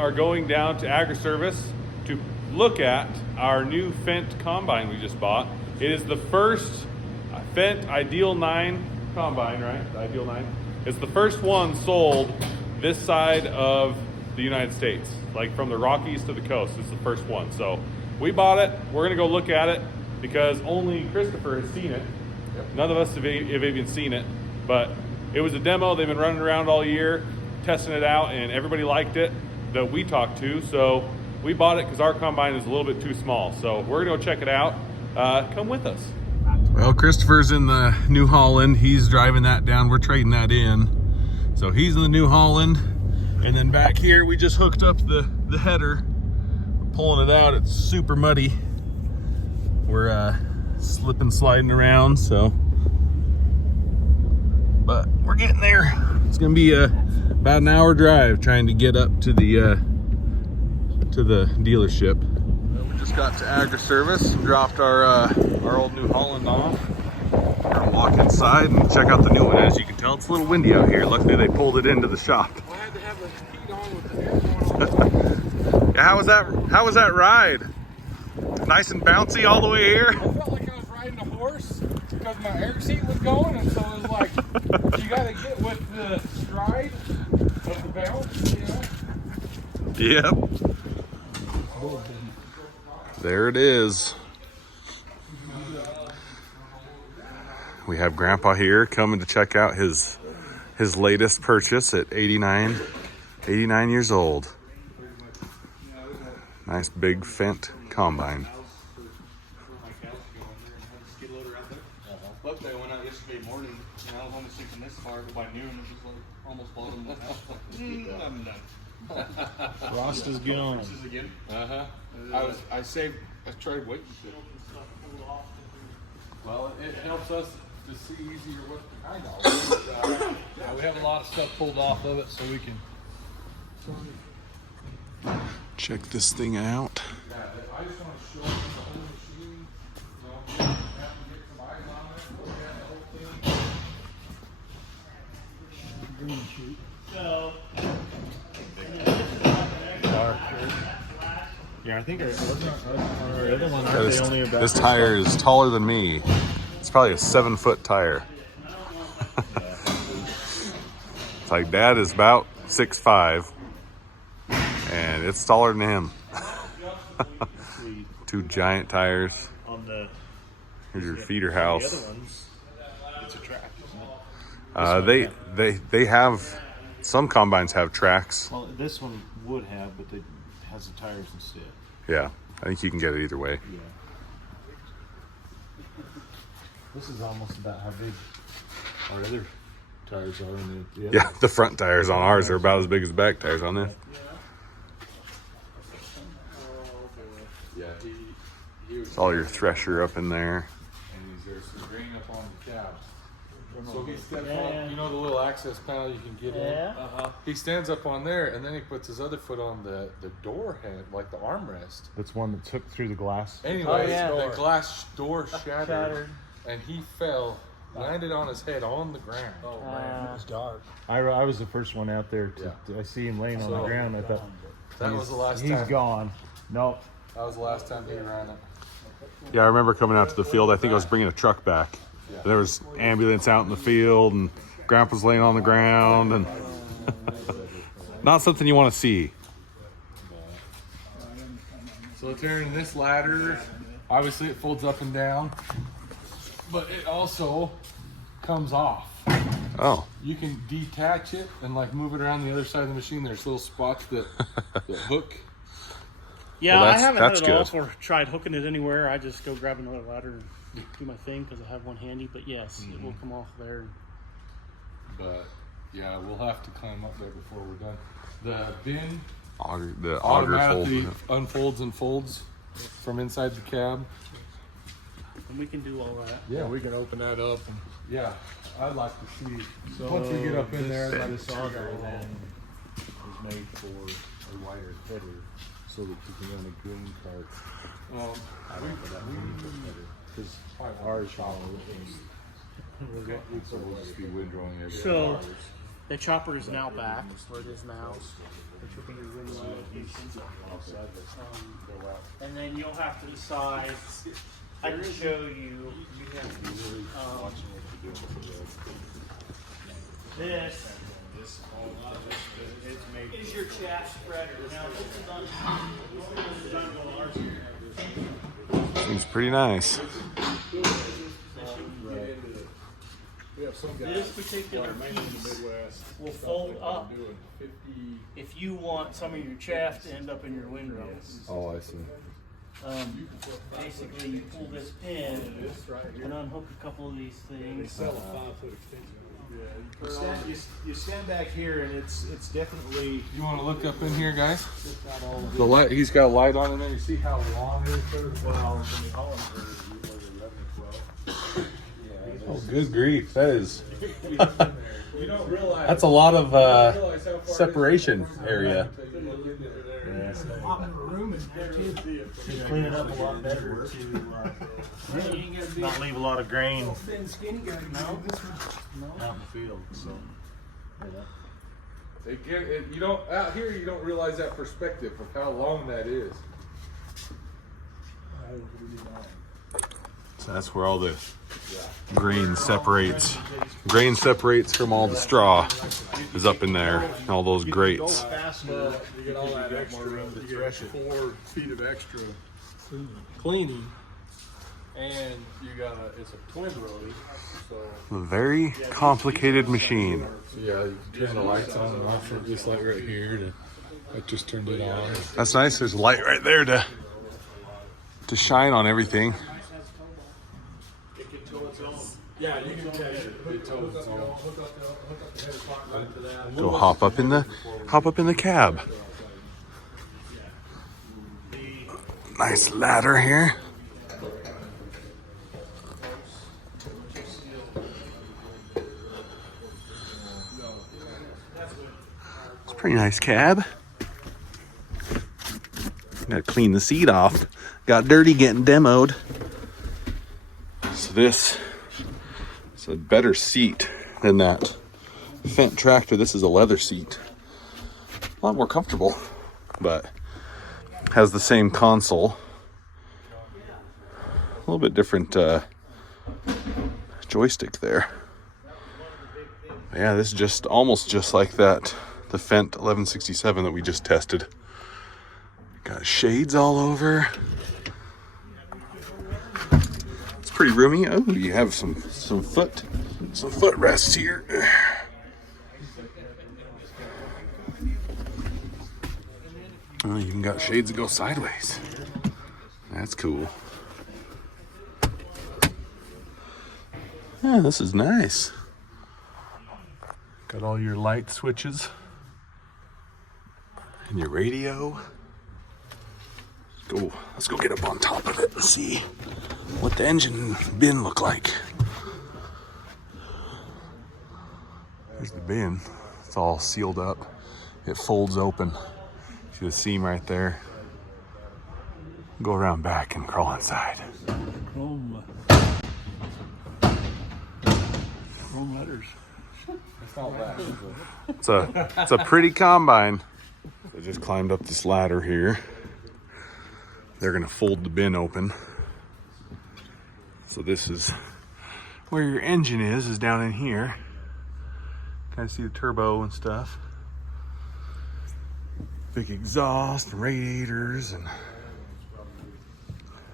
are going down to Auger service to look at our new Fendt combine we just bought. It is the first Fendt Ideal 9 combine, right? The Ideal 9. It's the first one sold this side of the United States, like from the Rockies to the coast. It's the first one. So we bought it. We're gonna go look at it because only Christopher has seen it. None of us have even seen it, but it was a demo. They've been running around all year, testing it out, and everybody liked it that we talked to. So we bought it because our combine is a little bit too small. So we're gonna go check it out. Come with us. Well, Christopher's in the New Holland. He's driving that down. We're trading that in. So he's in the New Holland. And then back here, we just hooked up the header. We're pulling it out. It's super muddy. We're slipping, sliding around, so. But we're getting there. It's gonna be about an hour drive trying to get up to the dealership. Well, we just got to Auger service, dropped our old New Holland off. We're gonna walk inside and check out the new one. As you can tell, it's a little windy out here. Luckily, they pulled it into the shop. I had to have the heat on with the air going on. Yeah, how was that ride? Nice and bouncy all the way here? I felt like I was riding a horse because my air seat was going, and so it was like, you gotta get with the stride of the bounce, you know? Yep. There it is. We have Grandpa here coming to check out his latest purchase at 89 years old. Nice big Fendt combine. Look, I went out yesterday morning and I was only sinking this far, but by noon it was like almost bottom left. I'm done. Frost is gone. This is again. I tried waiting. Well, it helps us to see easier what the kind of. Yeah, we have a lot of stuff pulled off of it, so we can. Check this thing out. I just want to show you the whole machine. You know, have to get some eyes on it, look at the whole thing. Green sheet. So, Yeah, I think our other one, aren't they only about This tire is taller than me. It's probably a 7-foot tire. It's like Dad is about 6'5", and it's taller than him. Two giant tires. on the Here's your feeder the house. other ones? It's a track, isn't it? They have, some combines have tracks. Well, this one would have, but it has the tires instead. Yeah, I think you can get it either way. Yeah. This is almost about how big our other tires are in the Yeah, the front tires on ours are about as big as the back tires on this. Yeah, he was. It's all your thresher up in there. And there's some grain up on the cab. So he steps on, you know the little access panel you can get in? He stands up on there and then he puts his other foot on the door head, like the armrest. That's one that took through the glass. Anyways, yeah. the glass door shattered, Shattered. and he fell, landed on his head on the ground. Oh man, it was dark. I was the first one out there. I see him laying on the ground. I thought That was the last he's time. gone. Nope. That was the last time he ran it. Yeah, I remember coming out to the field. I think I was bringing a truck back. There was ambulance out in the field, and Grandpa's laying on the ground, and not something you want to see. So turning this ladder, obviously it folds up and down, but it also comes off. Oh, You can detach it and like move it around the other side of the machine. There's little spots that hook. yeah, Well, I that's- haven't that's had it all good. or tried hooking it anywhere. I just go grab another ladder and do my thing because I have one handy. But yes, it will come off there. But yeah, we'll have to climb up there before we're done. The bin the auger automatically fold. unfolds and folds from inside the cab. And we can do all that. Yeah, We can open that up. And yeah. I'd like to see once we get up in there. I'd like to this see auger that. then is made for a wider header, so that you can run a green cart. I don't know that header because ours follow. So we'll just be windrowing every So- hours. The chopper is now back where it is now, which will be your windmill location. And then you'll have to decide. I can show you. This is your chaff spreader. Now this is on Seems pretty nice. This particular piece will fold up if you want some of your chaff to end up in your windrow. Oh, I see. Basically, you pull this pin and unhook a couple of these things. You stand back here, and it's definitely. You want to look up in here, guys? The light. He's got a light on in there. You see how long it is? Well, in the Holland herd, you were 11 or 12. Oh, good grief! That is. You don't realize. That's a lot of separation area. To clean it up a lot better to not leave a lot of grain out in the field. So You don't out here. You don't realize that perspective of how long that is. So that's where all the grain separates. Grain separates from all the straw is up in there, and all those grates. You get all that extra. You get 4 feet of extra cleaning, and you got it's a twin road, so. A very complicated machine. Yeah, you can turn the lights on and off. This light right here. I just turned it on. That's nice. There's a light right there to shine on everything. Yeah, you can tell it. Go hop up in the cab. Nice ladder here. It's a pretty nice cab. Gotta clean the seat off. Got dirty getting demoed. So this is a better seat than that Fendt tractor. This is a leather seat. A lot more comfortable, but has the same console. A little bit different joystick there. Yeah, this is just almost just like that, the Fendt 1167 that we just tested. Got shades all over. It's pretty roomy. Oh, you have some foot rests here. Oh, you even got shades that go sideways. That's cool. Yeah, this is nice. Got all your light switches and your radio. Let's go get up on top of it and see what the engine bin look like. There's the bin. It's all sealed up. It folds open. See the seam right there? Go around back and crawl inside. Home letters. It's not bad. It's a pretty combine. I just climbed up this ladder here. They're gonna fold the bin open. So this is where your engine is down in here. Kind of see the turbo and stuff. Big exhaust and radiators, and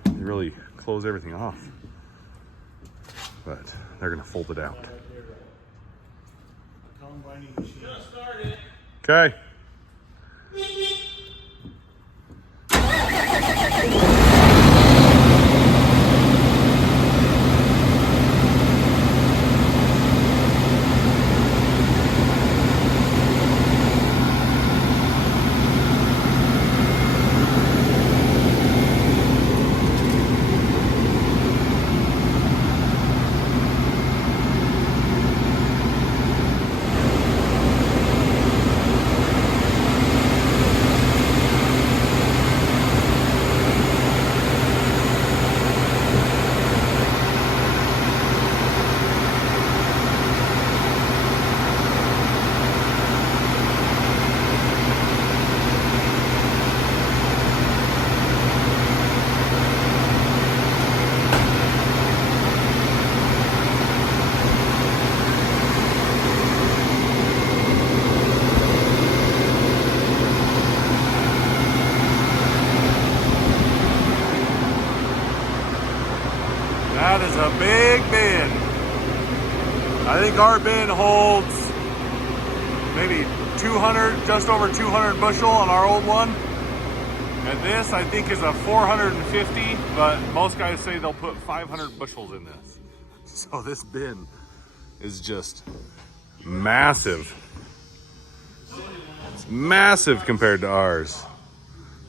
they really close everything off. But they're gonna fold it out. Okay. big bin. I think our bin holds maybe 200, just over 200 bushel on our old one. And this, I think, is a 450, but most guys say they'll put 500 bushels in this. So this bin is just massive. It's massive compared to ours.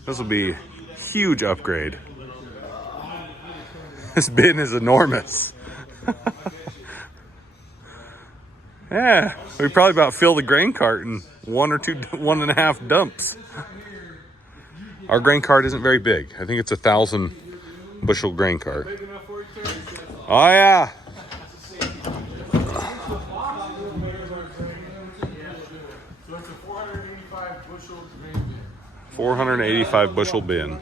This will be a huge upgrade. This bin is enormous. Yeah, we probably about fill the grain cart in 1.5 dumps. Our grain cart isn't very big. I think it's 1,000 bushel grain cart. Oh yeah. So it's a 485 bushel grain bin. 485 bushel bin.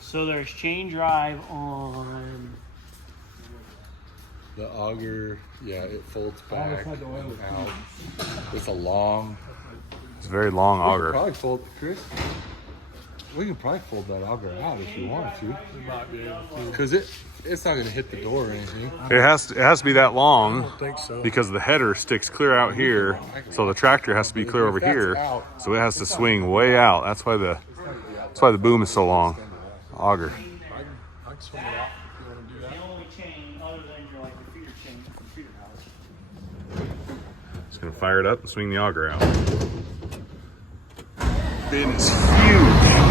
So there's chain drive on. The auger, yeah, it folds back and out. It's a long. It's a very long We could auger. probably fold, Chris. We can probably fold that auger out if you wanted to. Because it's not going to hit the door or anything. It has to be that long I don't think so. because the header sticks clear out here, so the tractor has to be clear over here, so it has to swing way out. That's why the boom is so long. Auger. I can swing it out if you want to do The that. only chain other than your like the feeder chain from the feeder house. Just gonna fire it up and swing the auger out. Bin is huge.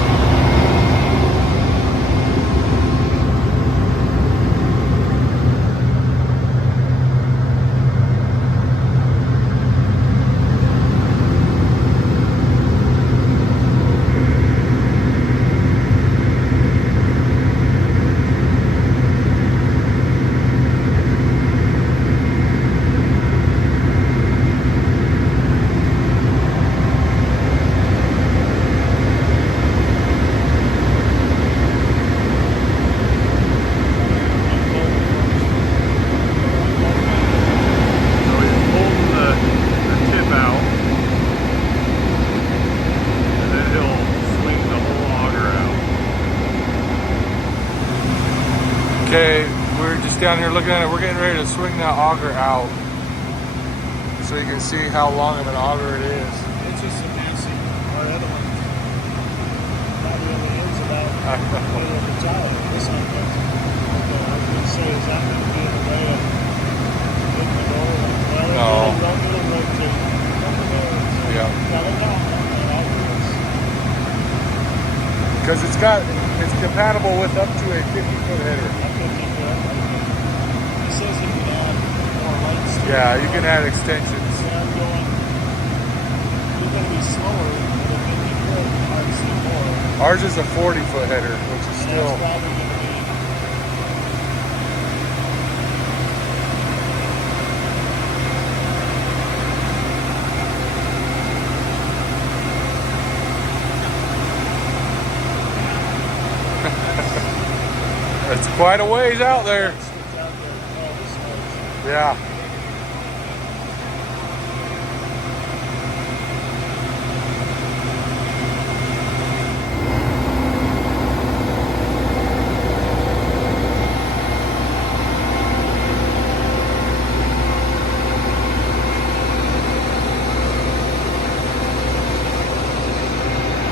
Okay, we're just down here looking at it. We're getting ready to swing that auger out so you can see how long of an auger it is. It's just a massive. Our other one probably only ends about middle of the tire. This one does. So I was going to say, is that going to be in the way of hitting the door? Well, No. it'll rotate over there. So Yeah. got it down. That auger is. Because it's compatible with up to a 50-foot header. It says you can add more lights to it. Yeah, you can add extensions. So I'm going, you're going to be slower, but if you could, I'd see more. Ours is a 40-foot header, which is And still. that's probably going to be. It's quite a ways out there. Sticks out there and all this noise. Yeah.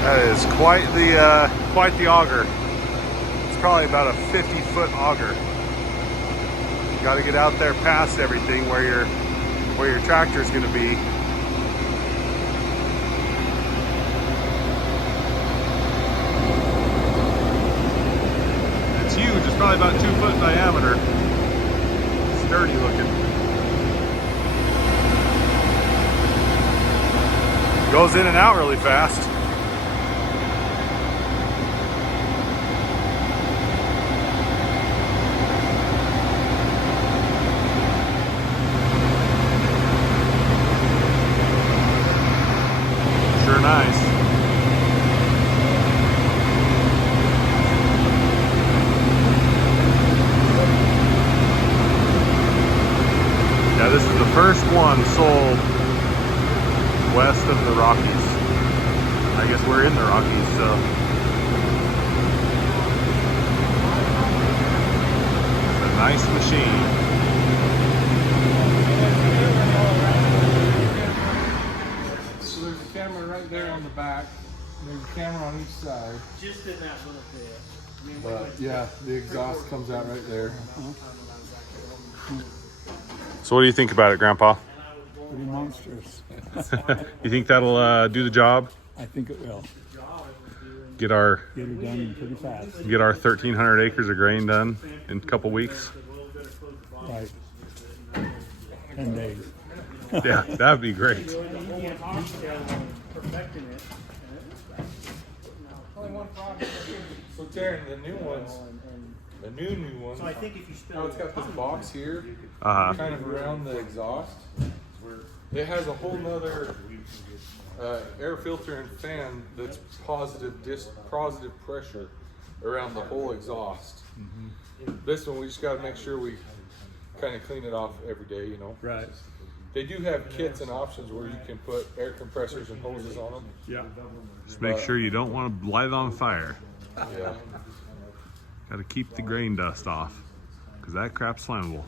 That is quite the auger. It's probably about a 50-foot auger. You got to get out there past everything where your tractor is going to be. It's huge. It's probably about 2 foot in diameter. Sturdy looking. Goes in and out really fast. Sure nice. Yeah, this is the first one sold west of the Rockies. I guess we're in the Rockies, so. Nice machine. So there's a camera right there on the back. There's a camera on each side. Just in that little bit. But yeah, the exhaust comes out right there. So what do you think about it, Grandpa? Pretty monstrous. You think that'll do the job? I think it will. Get our Get her done pretty fast. get our 1,300 acres of grain done in a couple weeks. Right. 10 days. Yeah, that'd be great. Perfecting it. So Taryn, the new ones, the new ones. So I think if you spell Oh, it's got this box here, Uh-huh. kind of around the exhaust. It has a whole nother air filter and fan that's positive pressure around the whole exhaust. This one we just got to make sure we kind of clean it off every day, you know. Right. They do have kits and options where you can put air compressors and hoses on them. Yeah. Just make sure you don't want to light it on fire. Yeah. Got to keep the grain dust off, because that crap's flammable.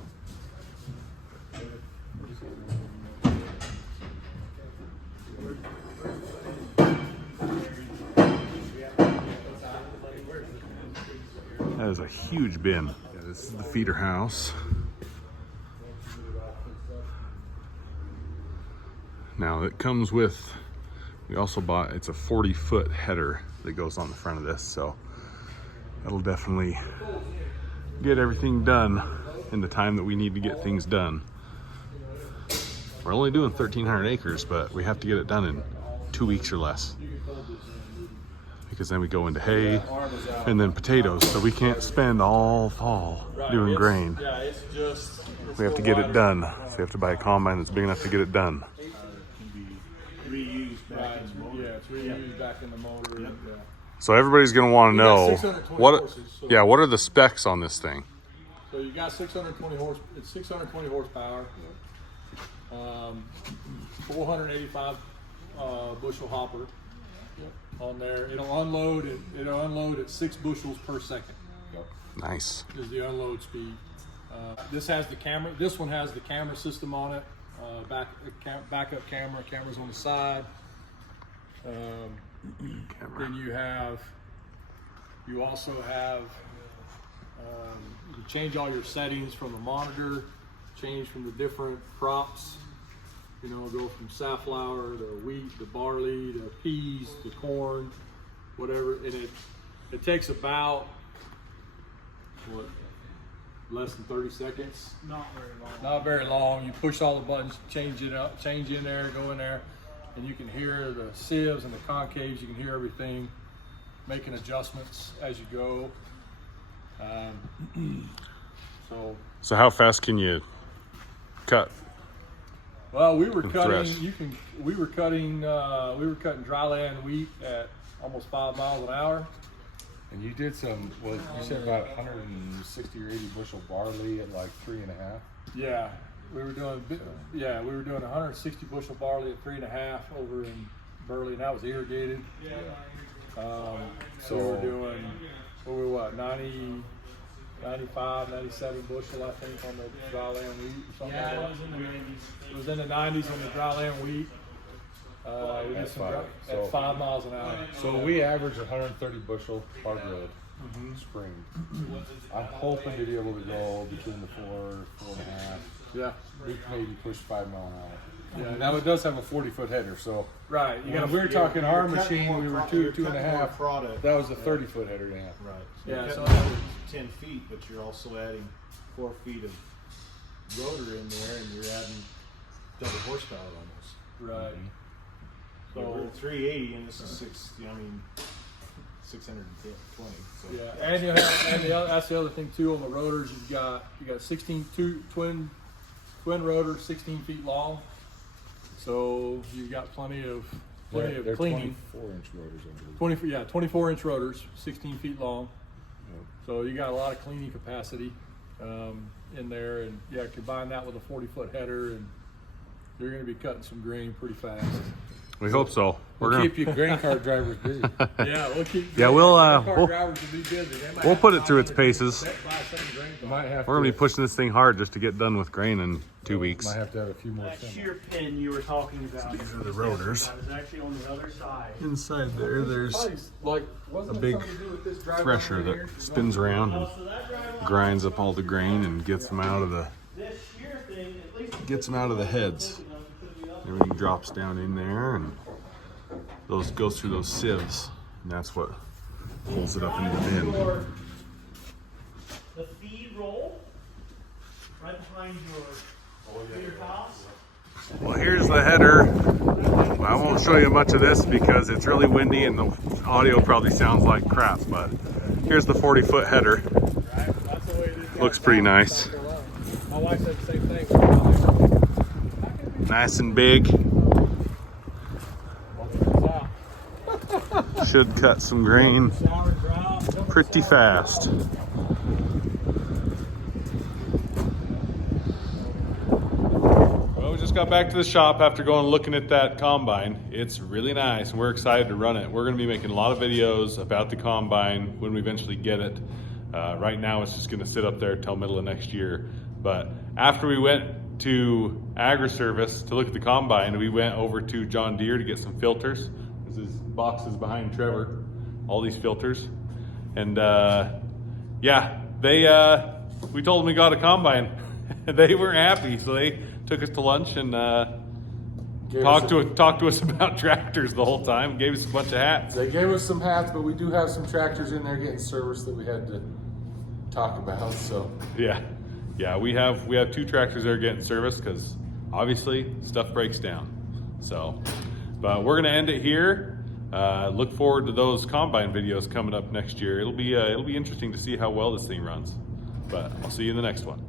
That is a huge bin. Yeah, this is the feeder house. Now it comes with, we also bought, it's a 40-foot header that goes on the front of this, so that'll definitely get everything done in the time that we need to get things done. We're only doing 1,300 acres, but we have to get it done in 2 weeks or less, because then we go into hay and then potatoes, so we can't spend all fall doing grain. Yeah, it's just. We have to get it done, so we have to buy a combine that's big enough to get it done. Reused back in the motor. Yeah, it's reused back in the motor. Yep. Yeah. So everybody's gonna want to We got know 620 what, horses, so- yeah, what are the specs on this thing? So you got 620 horse. It's 620 horsepower. 485 bushel hopper on there. It'll unload. It'll unload at 6 bushels per second. Nice. Is the unload speed. This has the camera. This one has the camera system on it. Backup camera. Cameras on the side. Then you also have. You can change all your settings from the monitor. Change from the different crops. You know, go from safflower to wheat to barley to peas to corn, whatever. And it takes about less than 30 seconds. Not very long. Not very long. You push all the buttons, change it up, change in there, go in there, and you can hear the sieves and the concaves. You can hear everything, making adjustments as you go. So how fast can you cut? Well, we were And cutting. thresh. We were cutting dryland wheat at almost 5 miles an hour. And you did some, well, you said about 160 or 80 bushel barley at like 3.5. Yeah, we were doing. Yeah, we were doing 160 bushel barley at 3.5 over in Burley, and that was irrigated. So we were doing. What were we, what, 90, 95, 97 bushel, I think, on the dryland wheat or something like Yeah, that. it was in the 90s. It was in the 90s on the dryland wheat. We did some at 5 miles an hour. So we average 130 bushel hard road spring. I'm hoping to be able to go between the 4.5. Yeah. We maybe push 5 mile an hour. Yeah. Now it does have a 40-foot header, so Right. You got. we were talking our You're cutting machine, more we were pro- two you're and a cutting more half. product. That was a 30-foot header, yeah. Right. Yeah, You're so- cutting another 10 feet, but you're also adding 4 feet of rotor in there, and you're adding double horsepower almost. Right. So we're at 380, and this is 620. So Yeah, and that's the other thing too on the rotors. You got 16 twin rotors, 16 feet long. So you got plenty of They're cleaning. 24-inch rotors, I believe. 24-inch rotors, 16 feet long. Yep. So you got a lot of cleaning capacity in there, and combine that with a 40-foot header, and you're going to be cutting some grain pretty fast. We hope so. We'll keep you grain cart drivers busy. Yeah, we'll keep. Yeah, we'll drivers will be busy. They might we'll have put to it through its buy paces. some grain You cars. might have We're gonna be to, pushing this thing hard just to get done with grain in 2 weeks. might have to have a few more That semis. shear pin you were talking about. These are the rotors. That is actually on the other side. Inside there, there's Like, wasn't a it big something to do with this driver thresher over that here? spins around and So that drive grinds up all the grain and gets them out of the this shear thing, at least gets them out of the heads. Everything drops down in there, and those goes through those sieves, and that's what pulls it up into the bin. the feed roll right behind your house. Well, here's the header. I won't show you much of this because it's really windy and the audio probably sounds like crap, but here's the 40-foot header. That's the way it is. Looks pretty nice. My wife said the same thing. Nice and big. Should cut some grain pretty fast. Well, we just got back to the shop after going and looking at that combine. It's really nice and we're excited to run it. We're going to be making a lot of videos about the combine when we eventually get it. Right now it's just going to sit up there till middle of next year. But after we went to Auger service to look at the combine, we went over to John Deere to get some filters. This is boxes behind Trevor, all these filters. And yeah, we told them we got a combine. They weren't happy, so they took us to lunch and talked to us about tractors the whole time. Gave us a bunch of hats. They gave us some hats, but we do have some tractors in there getting service that we had to talk about. So Yeah, we have 2 tractors that are getting service because obviously stuff breaks down. So, but we're gonna end it here. Look forward to those combine videos coming up next year. It'll be interesting to see how well this thing runs. But I'll see you in the next one.